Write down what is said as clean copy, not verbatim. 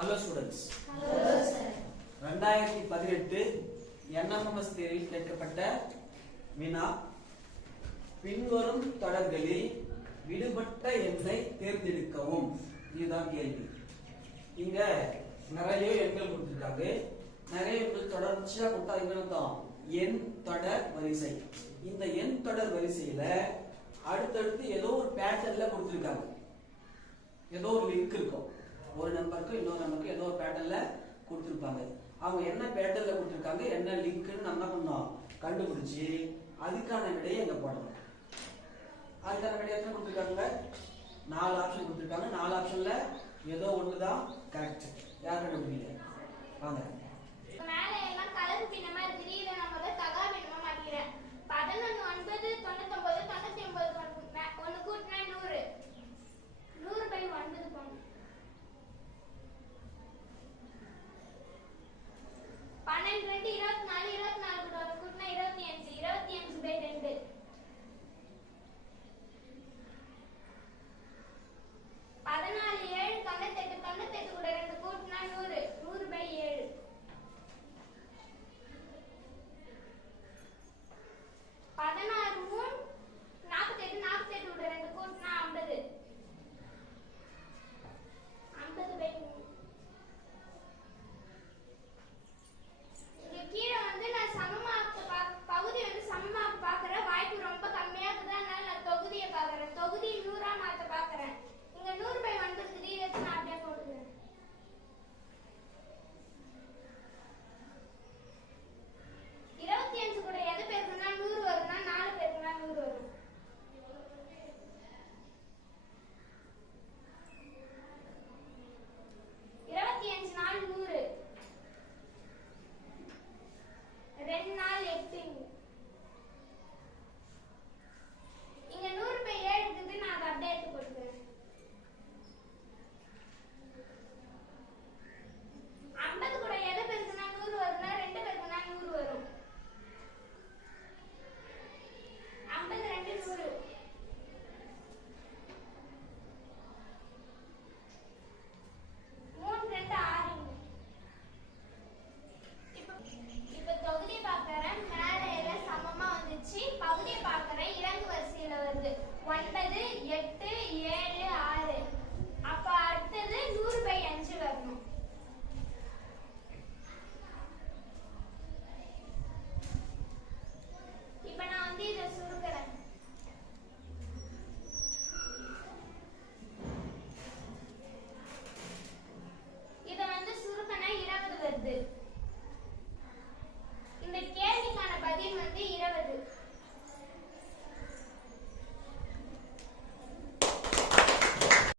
Hello students. Hello sir. 2018 NMMS தேர்வில் கேட்கப்பட்ட வினா பின்வரும் தொடர்களில் விடுபட்ட எண்ணை தேர்ந்தெடுக்கவும். இதுதான் கேள்வி. இங்க நிறைய எண்கள் கொடுத்திருக்காங்க. நிறைய எண்கள் தொடர்ச்சியா கொடுத்தா என்ன அர்த்தம்? எண் தொடர் வரிசை. இந்த எண் தொடர் வரிசையில அடுத்தடுத்து ஏதோ ஒரு பேட்டர்ன்ல கொடுத்திருக்காங்க. ஏதோ ஒரு லிங்க் இருக்கும். ஒரு நம்பருக்கு இன்னொரு நம்பருக்கு ஏதோ ஒரு பேட்டர்ன்ல கொடுத்திருப்பாங்க. அவங்க என்ன பேட்டர்ன்ல கொடுத்திருக்காங்க, என்ன லிங்க்னு நம்ம என்ன பண்ணோம் கண்டுபிடிச்சு அதுக்கான விடையை இங்க போடணும். அதுக்கான விடை எத்தனை கொடுத்திருக்காங்க? 4 ஆப்ஷன் கொடுத்திருக்காங்க. 4 ஆப்ஷன்ல ஏதோ ஒண்ணுதான் கரெக்ட். யார் கண்டுபிடிக்கல? வாங்க.